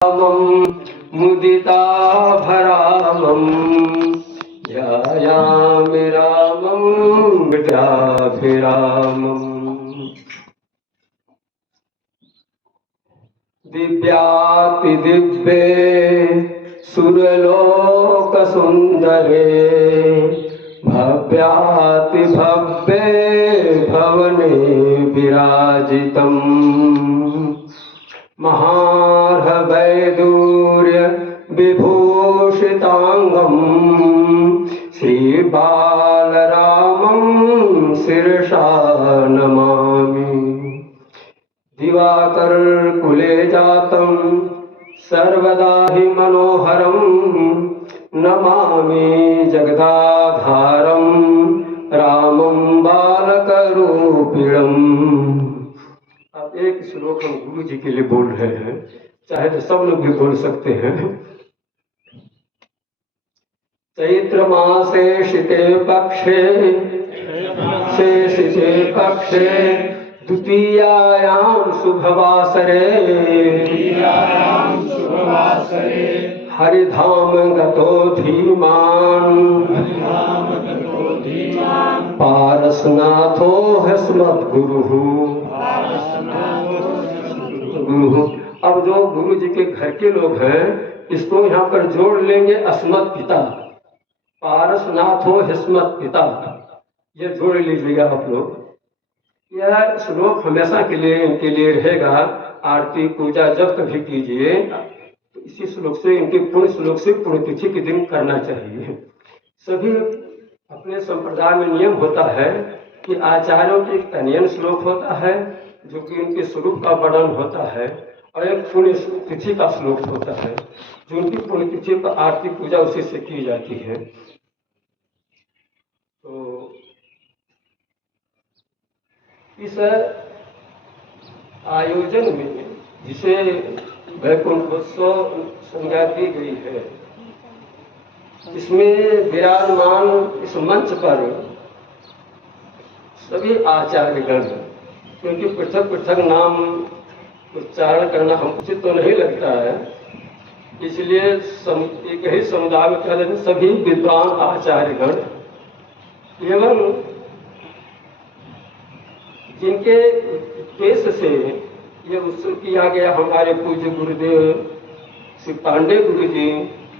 मुदिता भरामं ध्यायामि रामं विद्याभिरामम्। दिव्यातिदिव्ये सुरलोकसुन्दरे भव्यातिभव्ये भवने विराजितम् महार्हवैदूर्य विभूषितांगम् श्रीबालरामं शिरसा नमामि। दिवाकर कुले जातं सर्वदा हि मनोहरं नमामि जगदाधारं रामं बालकरूपिणम्। अब एक श्लोक हम गुरु जी के लिए बोल रहे हैं, चाहे तो सब लोग भी बोल सकते हैं। चैत्र मासे शीते पक्षे द्वितीयायां शुभवासरे हरिधाम गतो धीमान् पारसनाथो हस्मद्गुरुः। अब जो गुरु जी के घर के लोग हैं इसको यहाँ पर जोड़ लेंगे अस्मत् पिता, पारसनाथो हिस्मत पिता, ये जोड़ लीजिएगा आप लोग। यह श्लोक हमेशा के लिए इनके लिए रहेगा। आरती पूजा जब कभी कीजिए तो इसी श्लोक से, इनके पुण्य श्लोक से पुण्यतिथि के दिन करना चाहिए। सभी अपने संप्रदाय में नियम होता है कि आचार्यों के एक तनियन श्लोक होता है जो कि उनके स्वरूप का वर्णन होता है, और एक पुण्य तिथि का श्लोक होता है जो उनकी पुण्यतिथि पर आरती पूजा उसी से की जाती है। तो इस आयोजन में जिसे वैकुंठोत्सव संज्ञा दी गई है, इसमें विराजमान इस मंच पर सभी आचार्यगण, क्योंकि पृथक पृथक नाम उच्चारण करना हम उचित तो नहीं लगता है, इसलिए एक ही समुदाय में कह देते सभी विद्वान आचार्यगण एवं जिनके देश से यह उत्सव किया गया, हमारे पूज्य गुरुदेव श्री पांडे गुरु जी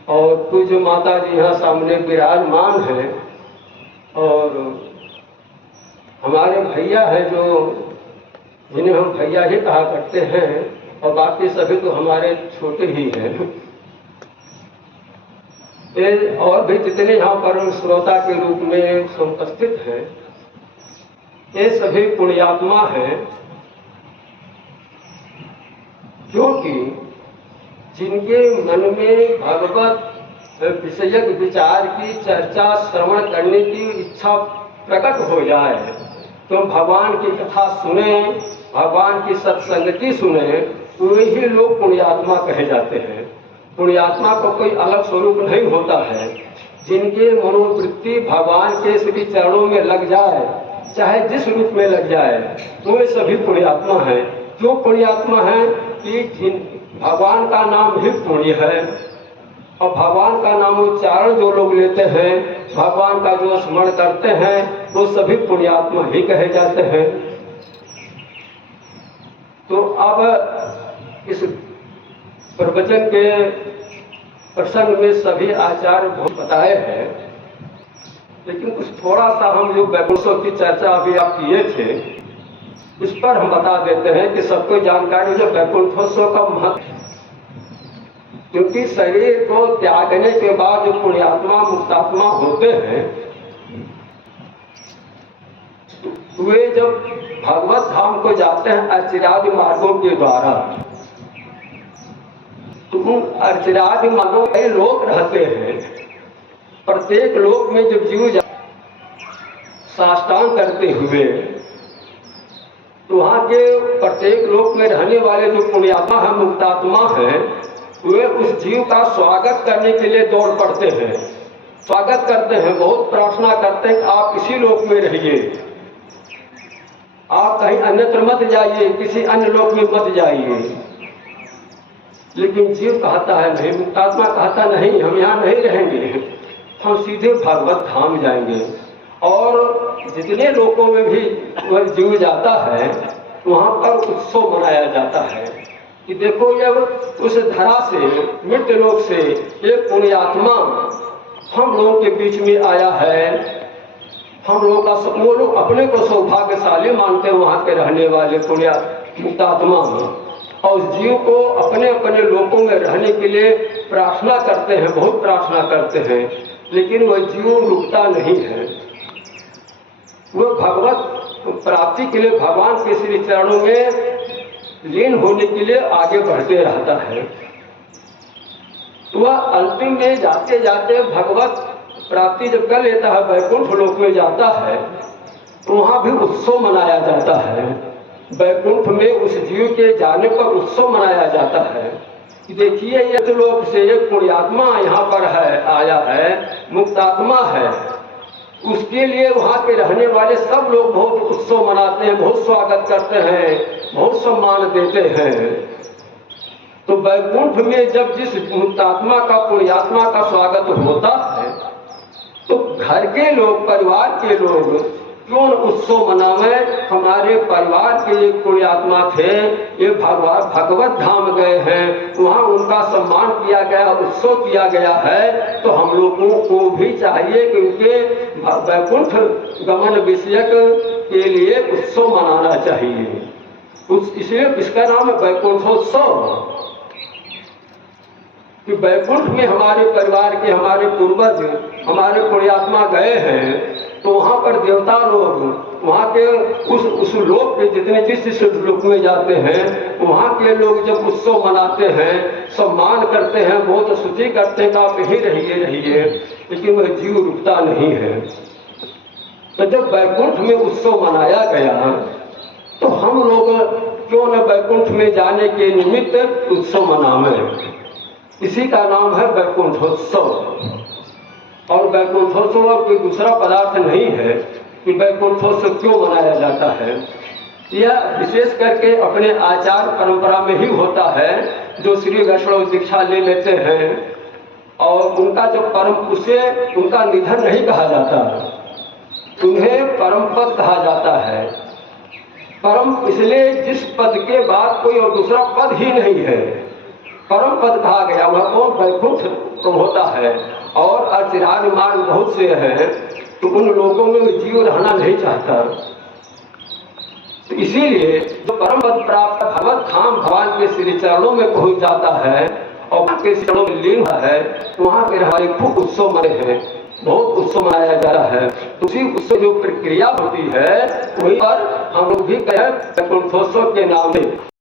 और पूज्य माता जी यहाँ सामने विराजमान हैं, और हमारे भैया हैं जो जिन्हें हम भैया ही कहा करते हैं, और बाकी सभी तो हमारे छोटे ही हैं। और भी जितने यहाँ पर श्रोता के रूप में उपस्थित हैं, ये सभी पुण्यात्मा हैं, क्योंकि जिनके मन में भगवत विषयक विचार की चर्चा श्रवण करने की इच्छा प्रकट हो जाए तो भगवान की कथा सुने, भगवान की सत्संगति सुने, वही लोग पुण्यात्मा कहे जाते हैं। पुण्यात्मा को कोई अलग स्वरूप नहीं होता है। जिनके मनोवृत्ति भगवान के श्री चरणों में लग जाए, चाहे जिस रूप में लग जाए, वे सभी पुण्यात्मा हैं। क्यों पुण्यात्मा हैं? कि भगवान का नाम ही पुण्य है, और भगवान का नाम उच्चारण जो लोग लेते हैं, भगवान का जो स्मरण करते हैं, वो सभी पुण्यात्मा ही कहे जाते हैं। तो अब इस प्रवचन के प्रसंग में सभी आचार्य बहुत बताए हैं, लेकिन कुछ थोड़ा सा हम जो वैकुंठोत्सव की चर्चा अभी आप किए थे, इस पर हम बता देते हैं कि सबको जानकारी जो वैकुंठोत्सव का महत्व, क्योंकि शरीर को त्यागने के बाद जो पुण्यात्मा मुक्तात्मा होते हैं, वे जब भगवत धाम को जाते हैं अर्चिरादि मार्गों के द्वारा, तो उन अर्चिरादि मार्गों कई लोग रहते हैं। प्रत्येक लोक में जब जीव साष्टांग करते हुए, तो वहाँ के प्रत्येक लोक में रहने वाले जो पुण्यात्मा हैं, मुक्तात्मा हैं, वे उस जीव का स्वागत करने के लिए दौड़ पड़ते हैं, स्वागत करते हैं, बहुत प्रार्थना करते हैं कि आप इसी लोक में रहिए, आप कहीं अन्यत्र मत जाइए, किसी अन्य लोक में मत जाइए। लेकिन जीव कहता है नहीं, मुक्तात्मा कहता नहीं, हम यहाँ नहीं रहेंगे, हम सीधे भगवत धाम जाएंगे। और जितने लोगों में भी वह जीव जाता है वहाँ पर उत्सव मनाया जाता है कि देखो जब उस धरा से, मृत लोक से एक पुण्यात्मा हम लोगों के बीच में आया है, हम लोगों का वो लोग अपने को सौभाग्यशाली मानते हैं वहाँ के रहने वाले मुक्तात्मा, और उस जीव को अपने अपने लोकों में रहने के लिए प्रार्थना करते हैं, बहुत प्रार्थना करते हैं, लेकिन वह जीव रुकता नहीं है। वह भगवत प्राप्ति के लिए भगवान के श्री चरणों में लीन होने के लिए आगे बढ़ते रहता है। वह अंतिम में जाते जाते भगवत प्राप्ति जब कर लेता है, वैकुंठ लोक में जाता है, तो वहाँ भी उत्सव मनाया जाता है। वैकुंठ में उस जीव के जाने पर उत्सव मनाया जाता है कि देखिए यज्ञ लोक से एक पुण्यात्मा यहाँ पर है, आया है, मुक्तात्मा है, उसके लिए वहाँ के रहने वाले सब लोग बहुत उत्सव मनाते हैं, बहुत स्वागत करते हैं, बहुत सम्मान देते हैं। तो वैकुंठ में जब जिस मुक्तात्मा का, पुण्यात्मा का स्वागत होता है, तो घर के लोग, परिवार के लोग क्यों उत्सव मनावे। हमारे परिवार के एक पुण्यात्मा थे, ये भगवत धाम गए हैं, वहाँ उनका सम्मान किया गया, उत्सव किया गया है, तो हम लोगों को भी चाहिए कि उनके वैकुंठ गमन विषयक के लिए उत्सव मनाना चाहिए। इसलिए इसका नाम है वैकुंठोत्सव कि वैकुंठ में हमारे परिवार के, हमारे पूर्वज, हमारे पुण्यात्मा गए हैं, तो वहाँ पर देवता लोग, वहाँ के उस लोक के जितने जिस लोक में जाते हैं, वहाँ के लोग जब उत्सव मनाते हैं, सम्मान करते हैं, बहुत स्तुति करते हैं कि आप यहीं रहिए, लेकिन वह जीव रुकता नहीं है। तो जब वैकुंठ में उत्सव मनाया गया, तो हम लोग क्यों न वैकुंठ में जाने के निमित्त उत्सव मनावें। इसी का नाम है वैकुंठोत्सव। और वैकुंठोत्सव अब कोई दूसरा पदार्थ नहीं है कि वैकुंठोत्सव क्यों मनाया जाता है। यह विशेष करके अपने आचार परंपरा में ही होता है। जो श्री वैष्णव दीक्षा ले लेते हैं और उनका जो परम, उसे उनका निधन नहीं कहा जाता, उन्हें परम पद कहा जाता है। परम इसलिए जिस पद के बाद कोई और दूसरा पद ही नहीं है, परम पद कहा गया। वह कौन? वैकुंठ होता है। और अर्चिराज मार्ग बहुत से हैं, तो उन लोगों में जीव रहना नहीं चाहता। तो इसीलिए जो परम पद प्राप्त भगवत धाम भगवान के श्री चरणों में पहुंच जाता है और वहाँ के चरणों में लीन है, वहाँ के हमारे खूब उत्सव मनाए हैं, बहुत उत्सव मनाया जा रहा है। उसी उत्सव जो प्रक्रिया होती है वही पर हम लोग भी कहें वैकुंठोत्सव के नाम से।